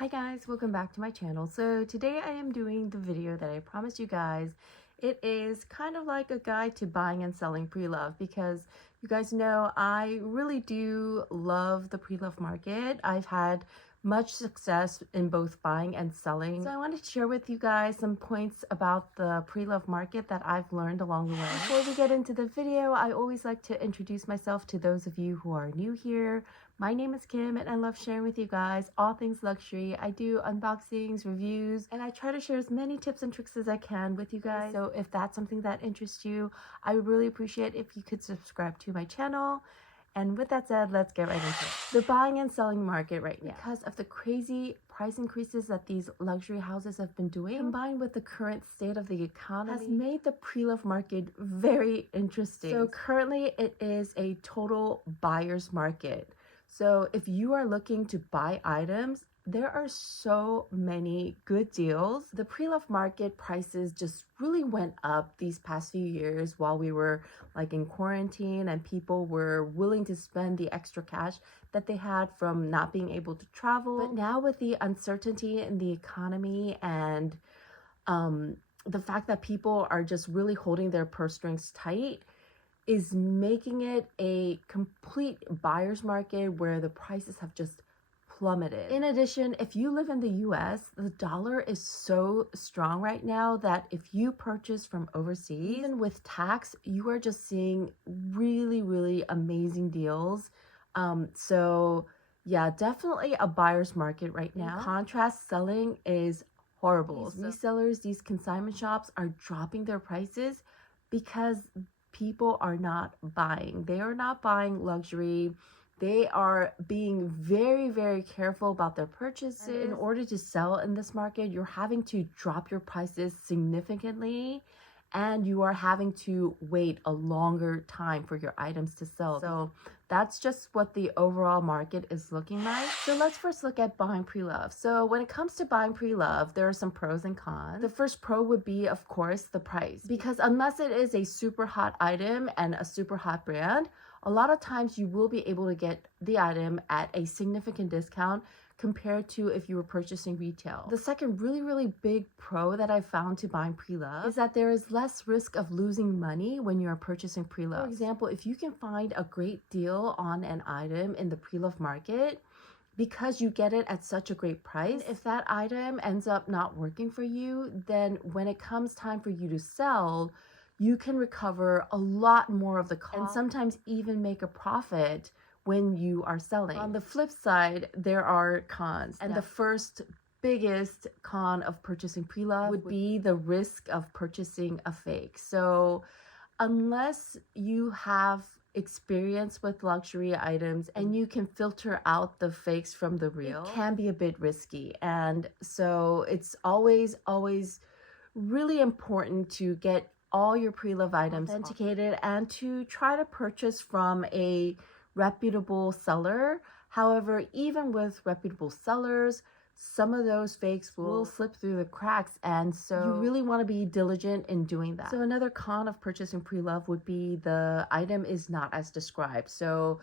Hi guys, welcome back to my channel. So today I am doing the video that I promised you guys. It is kind of like a guide to buying and selling pre-love because you guys know I really do love the pre-love market. I've had much success in both buying and selling. So I wanted to share with you guys some points about the pre-love market that I've learned along the way. Before we get into the video, I always like to introduce myself to those of you who are new here. My name is Kim and I love sharing with you guys all things luxury. I do unboxings, reviews, and I try to share as many tips and tricks as I can with you guys. So if that's something that interests you, I would really appreciate if you could subscribe to my channel. And with that said, let's get right into it. The buying and selling market right now, because of the crazy price increases that these luxury houses have been doing, combined with the current state of the economy, has made the pre-love market very interesting. So currently it is a total buyer's market. So if you are looking to buy items, there are so many good deals. The pre-love market prices just really went up these past few years while we were like in quarantine and people were willing to spend the extra cash that they had from not being able to travel. But now with the uncertainty in the economy and the fact that people are just really holding their purse strings tight, is making it a complete buyer's market where the prices have just plummeted. In addition, if you live in the US, the dollar is so strong right now that if you purchase from overseas, even with tax, you are just seeing really amazing deals. So yeah, definitely a buyer's market right now. In contrast, selling is horrible. These resellers, these consignment shops are dropping their prices because people are not buying. They are not buying luxury. They are being very careful about their purchases. And in order to sell in this market, you're having to drop your prices significantly and you are having to wait a longer time for your items to sell. So that's just what the overall market is looking like. So let's first look at buying pre-love. So when it comes to buying pre-love, there are some pros and cons. The first pro would be, of course, the price. Because unless it is a super hot item and a super hot brand, a lot of times you will be able to get the item at a significant discount compared to if you were purchasing retail. The second really big pro that I found to buying pre-love is that there is less risk of losing money when you're purchasing pre-love. For example, if you can find a great deal on an item in the pre-love market, because you get it at such a great price, if that item ends up not working for you, then when it comes time for you to sell, you can recover a lot more of the cost and sometimes even make a profit when you are selling. On the flip side, there are cons. And the first biggest con of purchasing pre-love would be the risk of purchasing a fake. So unless you have experience with luxury items and you can filter out the fakes from the real, it can be a bit risky. And so it's always really important to get all your pre-love items authenticated and to try to purchase from a reputable seller. However, even with reputable sellers, some of those fakes will slip through the cracks, and so you really want to be diligent in doing that. So another con of purchasing pre-love would be the item is not as described. So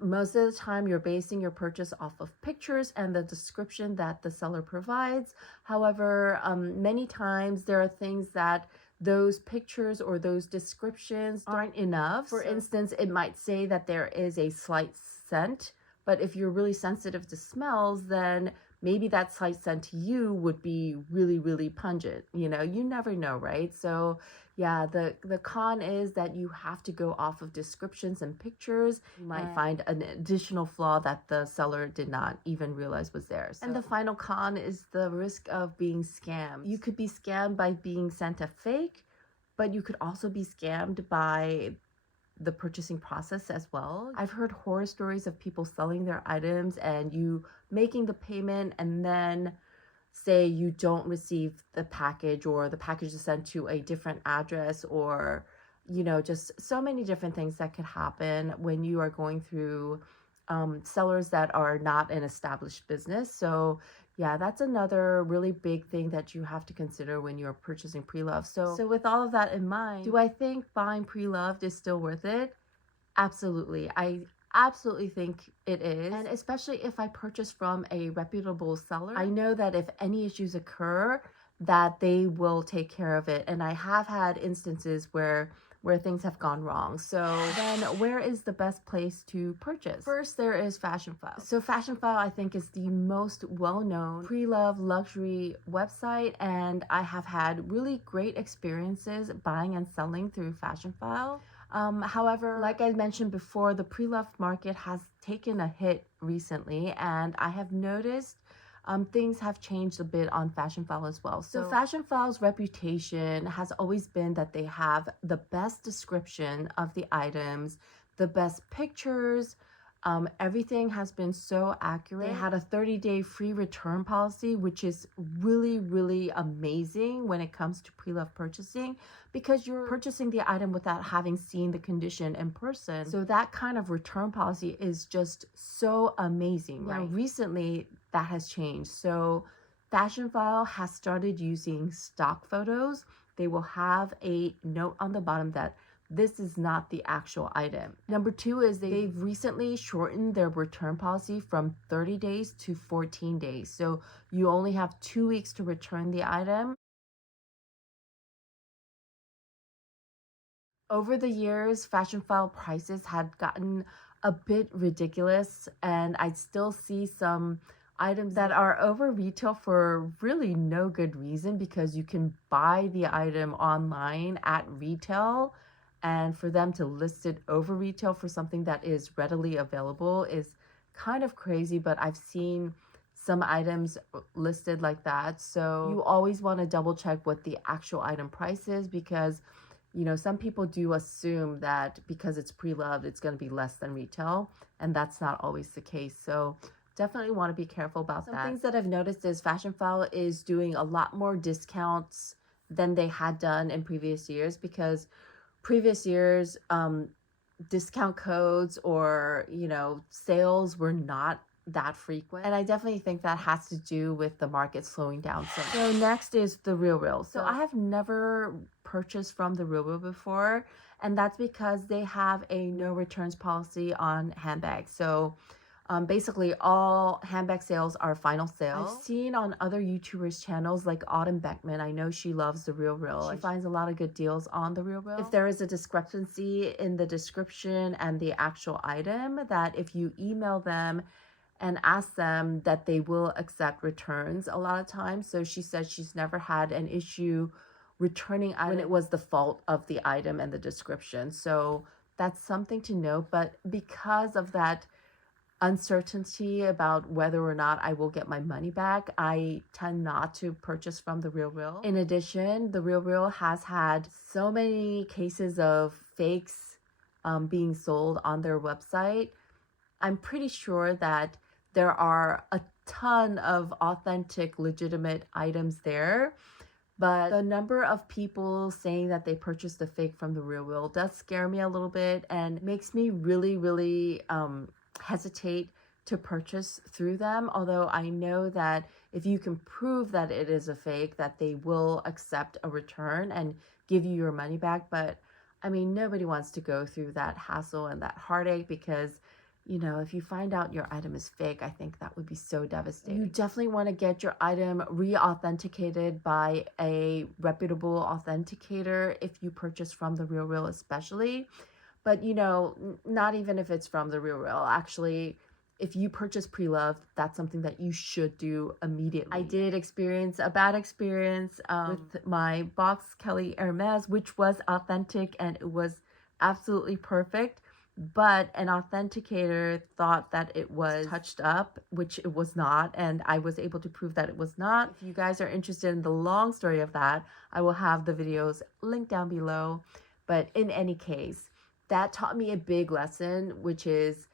most of the time you're basing your purchase off of pictures and the description that the seller provides. However, many times there are things that those pictures or those descriptions aren't enough. For instance, it might say that there is a slight scent, but if you're really sensitive to smells, then maybe that slight scent to you would be really pungent. You know, you never know, right? So yeah, the con is that you have to go off of descriptions and pictures. You might find an additional flaw that the seller did not even realize was there. And the final con is the risk of being scammed. You could be scammed by being sent a fake, but you could also be scammed by the purchasing process as well. I've heard horror stories of people selling their items and you making the payment and then say you don't receive the package, or the package is sent to a different address, or you know, just so many different things that could happen when you are going through sellers that are not an established business. So yeah, that's another really big thing that you have to consider when you're purchasing pre-love. So with all of that in mind, do I think buying pre-loved is still worth it? Absolutely. I absolutely think it is. And especially if I purchase from a reputable seller, I know that if any issues occur, that they will take care of it. And I have had instances where things have gone wrong. So then where is the best place to purchase? First, there is Fashionphile. So Fashionphile, I think, is the most well-known pre-loved luxury website, and I have had really great experiences buying and selling through Fashionphile. However, like I mentioned before, the pre-loved market has taken a hit recently, and I have noticed things have changed a bit on Fashionphile as well. So Fashionphile's reputation has always been that they have the best description of the items, the best pictures. Everything has been so accurate. They had a 30-day free return policy, which is really, really amazing when it comes to pre-loved purchasing, because you're purchasing the item without having seen the condition in person. So that kind of return policy is just so amazing. Right? Now, recently, that has changed. So Fashionphile has started using stock photos. They will have a note on the bottom that this is not the actual item. Number two is they've recently shortened their return policy from 30 days to 14 days. So you only have 2 weeks to return the item. Over the years, Fashionphile prices had gotten a bit ridiculous, and I still see some items that are over retail for really no good reason, because you can buy the item online at retail, and for them to list it over retail for something that is readily available is kind of crazy. But I've seen some items listed like that. So you always want to double check what the actual item price is, because you know, some people do assume that because it's pre-loved, it's going to be less than retail, and that's not always the case. So definitely want to be careful about that. Some things that I've noticed is Fashionphile is doing a lot more discounts than they had done in previous years, because previous years, discount codes or, you know, sales were not that frequent. And I definitely think that has to do with the market slowing down. So next is the RealReal. So I have never purchased from the RealReal before, and that's because they have a no returns policy on handbags. So basically all handbag sales are final sales. I've seen on other YouTubers channels like Autumn Beckman, I know she loves the RealReal. She finds a lot of good deals on the RealReal. If there is a discrepancy in the description and the actual item, that if you email them and ask them, that they will accept returns a lot of times. So she said she's never had an issue returning item when it was the fault of the item and the description. So that's something to note. But because of that uncertainty about whether or not I will get my money back, I tend not to purchase from the RealReal. In addition, the RealReal has had so many cases of fakes being sold on their website. I'm pretty sure that there are a ton of authentic, legitimate items there, but the number of people saying that they purchased a fake from the RealReal does scare me a little bit, and makes me really, really hesitate to purchase through them. Although I know that if you can prove that it is a fake, that they will accept a return and give you your money back. But I mean, nobody wants to go through that hassle and that heartache, because you know, if you find out your item is fake, I think that would be so devastating. You definitely want to get your item re-authenticated by a reputable authenticator if you purchase from the RealReal especially. But, you know, not even if it's from the RealReal. Actually, if you purchase pre-loved, that's something that you should do immediately. I did experience a bad experience with my box Kelly Hermes, which was authentic and it was absolutely perfect. But an authenticator thought that it was touched up, which it was not, and I was able to prove that it was not. If you guys are interested in the long story of that, I will have the videos linked down below. But in any case, that taught me a big lesson, which is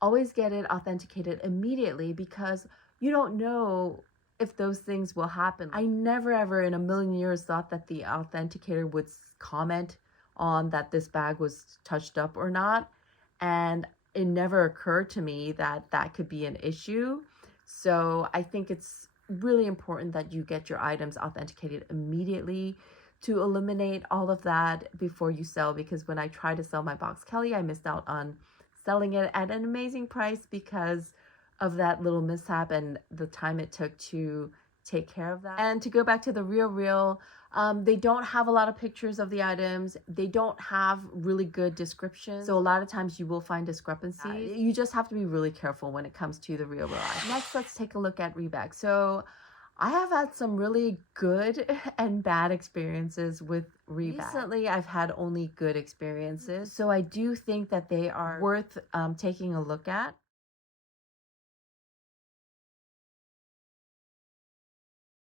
always get it authenticated immediately, because you don't know if those things will happen. I never ever in a million years thought that the authenticator would comment on that this bag was touched up or not. And it never occurred to me that that could be an issue. So I think it's really important that you get your items authenticated immediately to eliminate all of that before you sell. Because when I tried to sell my box Kelly, I missed out on selling it at an amazing price because of that little mishap and the time it took to take care of that. And to go back to the RealReal, they don't have a lot of pictures of the items. They don't have really good descriptions. So a lot of times you will find discrepancies. You just have to be really careful when it comes to the RealReal. Next, let's take a look at Rebag. So I have had some really good and bad experiences with Rebag. Recently, I've had only good experiences. So I do think that they are worth taking a look at.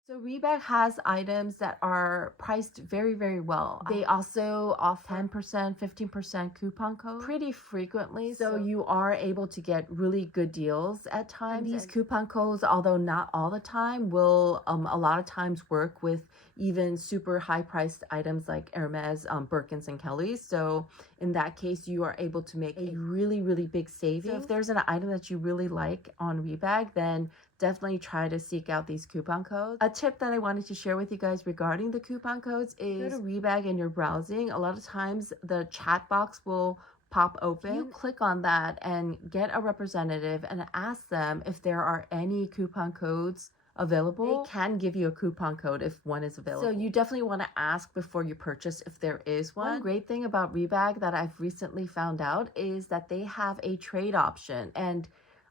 So Rebag has items that are priced very, very well. They also offer 10%, 15% coupon code pretty frequently. So you are able to get really good deals at times. And these coupon codes, although not all the time, will a lot of times work with even super high priced items like Hermes, Birkins, and Kellys. So in that case, you are able to make a really, really big savings. So if there's an item that you really like on Rebag, then definitely try to seek out these coupon codes. A tip that I wanted to share with you guys regarding the coupon codes is go to Rebag and you're browsing. A lot of times the chat box will pop open. You click on that and get a representative and ask them if there are any coupon codes available. They can give you a coupon code if one is available. So you definitely want to ask before you purchase if there is one. One great thing about Rebag that I've recently found out is that they have a trade option, and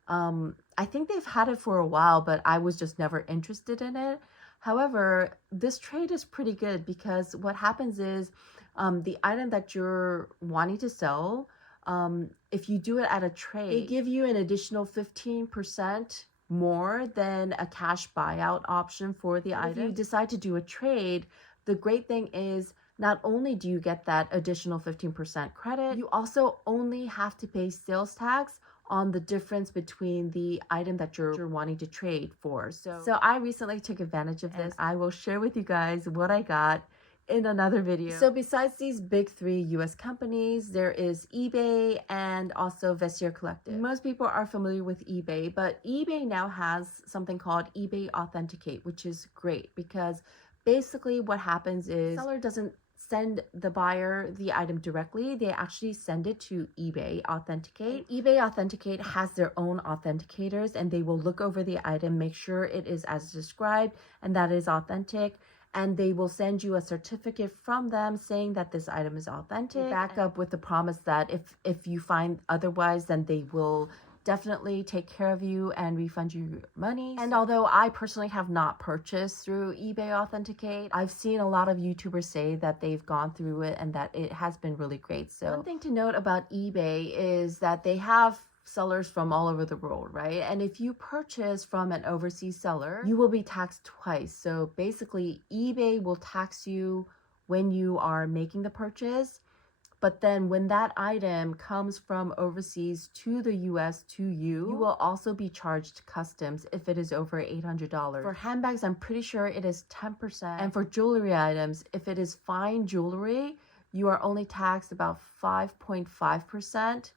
I think they've had it for a while, but I was just never interested in it. However, this trade is pretty good because what happens is the item that you're wanting to sell, if you do it at a trade, they give you an additional 15% more than a cash buyout option for the item. If you decide to do a trade, the great thing is not only do you get that additional 15% credit, you also only have to pay sales tax on the difference between the item that you're wanting to trade for. So I recently took advantage of this. I will share with you guys what I got in another video. So besides these big three US companies, there is eBay and also Vestiaire Collective. Most people are familiar with eBay, but eBay now has something called eBay Authenticate, which is great because basically what happens is the seller doesn't send the buyer the item directly. They actually send it to eBay Authenticate. eBay Authenticate has their own authenticators, and they will look over the item, make sure it is as described and that is authentic, and they will send you a certificate from them saying that this item is authentic. They back up with the promise that if you find otherwise, then they will definitely take care of you and refund you your money. And although I personally have not purchased through eBay Authenticate, I've seen a lot of YouTubers say that they've gone through it and that it has been really great. So one thing to note about eBay is that they have sellers from all over the world, right? And if you purchase from an overseas seller, you will be taxed twice. So basically eBay will tax you when you are making the purchase, but then when that item comes from overseas to the US to you, you will also be charged customs if it is over $800. For handbags, I'm pretty sure it is 10%. And for jewelry items, if it is fine jewelry, you are only taxed about 5.5%.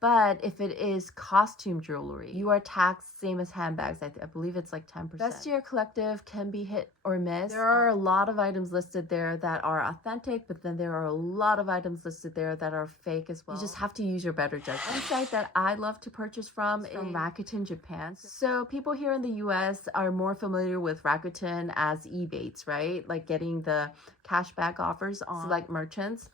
But if it is costume jewelry, you are taxed same as handbags. I believe it's like 10%. Vestiaire Collective can be hit or miss. There are a lot of items listed there that are authentic, but then there are a lot of items listed there that are fake as well. You just have to use your better judgment. One site that I love to purchase from is from Rakuten Japan. So people here in the US are more familiar with Rakuten as Ebates, right? Like getting the cashback offers on select merchants.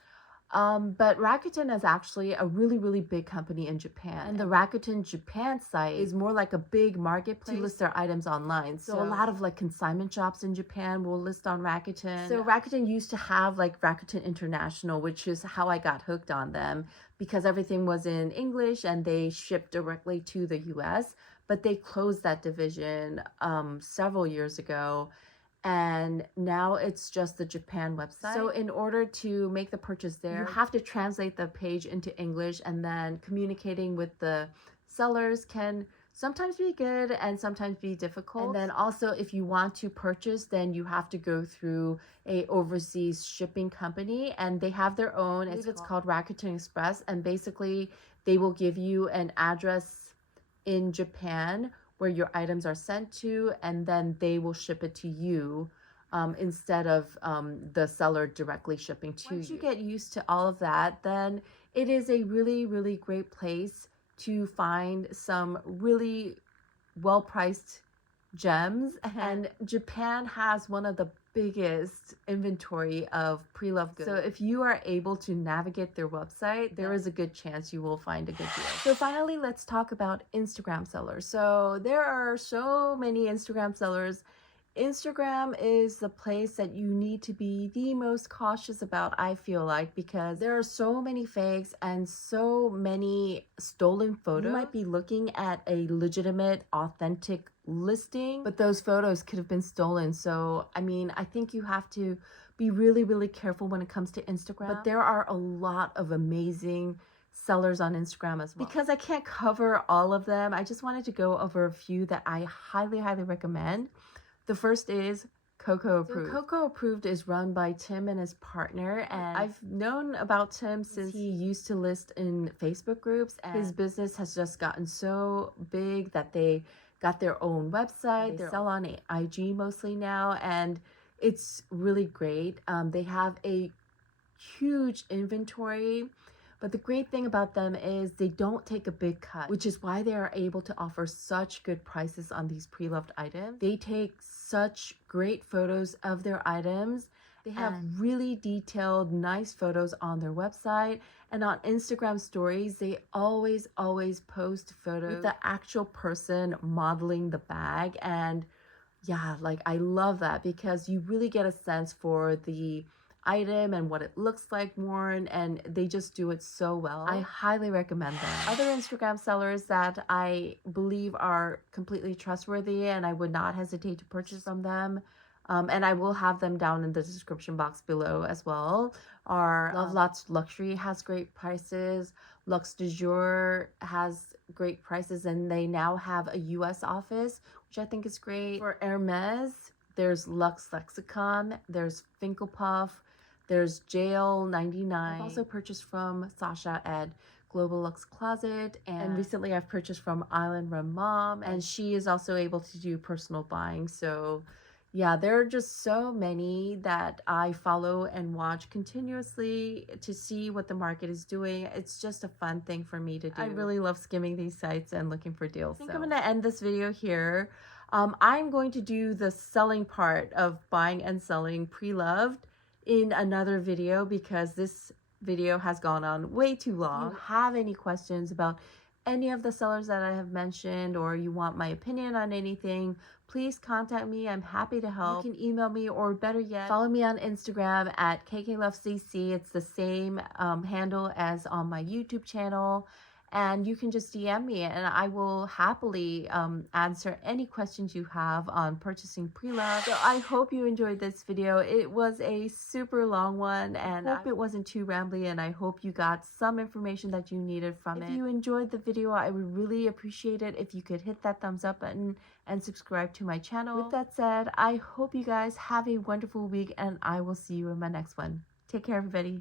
But Rakuten is actually a really, really big company in Japan. And the Rakuten Japan site is more like a big marketplace to list their items online. So a lot of like consignment shops in Japan will list on Rakuten. So Rakuten used to have like Rakuten International, which is how I got hooked on them because everything was in English and they shipped directly to the US. But they closed that division several years ago. And now it's just the Japan website. So in order to make the purchase there, you have to translate the page into English, and then communicating with the sellers can sometimes be good and sometimes be difficult. And then also if you want to purchase, then you have to go through a overseas shipping company, and they have their own, it's called Rakuten Express, and basically they will give you an address in Japan where your items are sent to, and then they will ship it to you instead of the seller directly shipping to you. Once you get used to all of that, then It is a really, really great place to find some really well-priced gems, and Japan has one of the biggest inventory of pre-loved goods. So if you are able to navigate their website, there is a good chance you will find a good deal. So finally, let's talk about Instagram sellers. So there are so many Instagram sellers. Instagram is the place that you need to be the most cautious about, I feel like, because there are so many fakes and so many stolen photos. You might be looking at a legitimate, authentic listing, but those photos could have been stolen. So, I mean, I think you have to be really, really careful when it comes to Instagram. But there are a lot of amazing sellers on Instagram as well. Because I can't cover all of them, I just wanted to go over a few that I highly, highly recommend. The first is Coco Approved. So Coco Approved is run by Tim and his partner, and I've known about Tim since he used to list in Facebook groups, and his business has just gotten so big that they got their own website. They sell on IG mostly now, and it's really great. They have a huge inventory. But the great thing about them is they don't take a big cut, which is why they are able to offer such good prices on these pre-loved items. They take such great photos of their items. They have really detailed, nice photos on their website. And on Instagram stories, they always post photos with the actual person modeling the bag. And yeah, like I love that because you really get a sense for the item and what it looks like worn, and they just do it so well. I highly recommend them. Other Instagram sellers that I believe are completely trustworthy and I would not hesitate to purchase from them, and I will have them down in the description box below as well, are Lovelotsluxury has great prices, Luxe du Jour has great prices, and they now have a US office, which I think is great. For Hermes, there's Luxlexicon, there's Finklepuff, there's Jail 99. I've also purchased from Sasha at globalluxcloset, and recently I've purchased from Islandrunmom, and she is also able to do personal buying. So yeah, there are just so many that I follow and watch continuously to see what the market is doing. It's just a fun thing for me to do. I really love skimming these sites and looking for deals. I think I'm going to end this video here. I'm going to do the selling part of buying and selling pre-loved in another video because this video has gone on way too long. If you have any questions about any of the sellers that I have mentioned, or you want my opinion on anything, please contact me. I'm happy to help. You can email me, or better yet, follow me on Instagram at KKLoveCC. It's the same handle as on my YouTube channel. And you can just DM me and I will happily answer any questions you have on purchasing pre-loved. So I hope you enjoyed this video. It was a super long one, and I hope it wasn't too rambly, and I hope you got some information that you needed from it. If you enjoyed the video, I would really appreciate it if you could hit that thumbs up button and subscribe to my channel. With that said, I hope you guys have a wonderful week, and I will see you in my next one. Take care, everybody.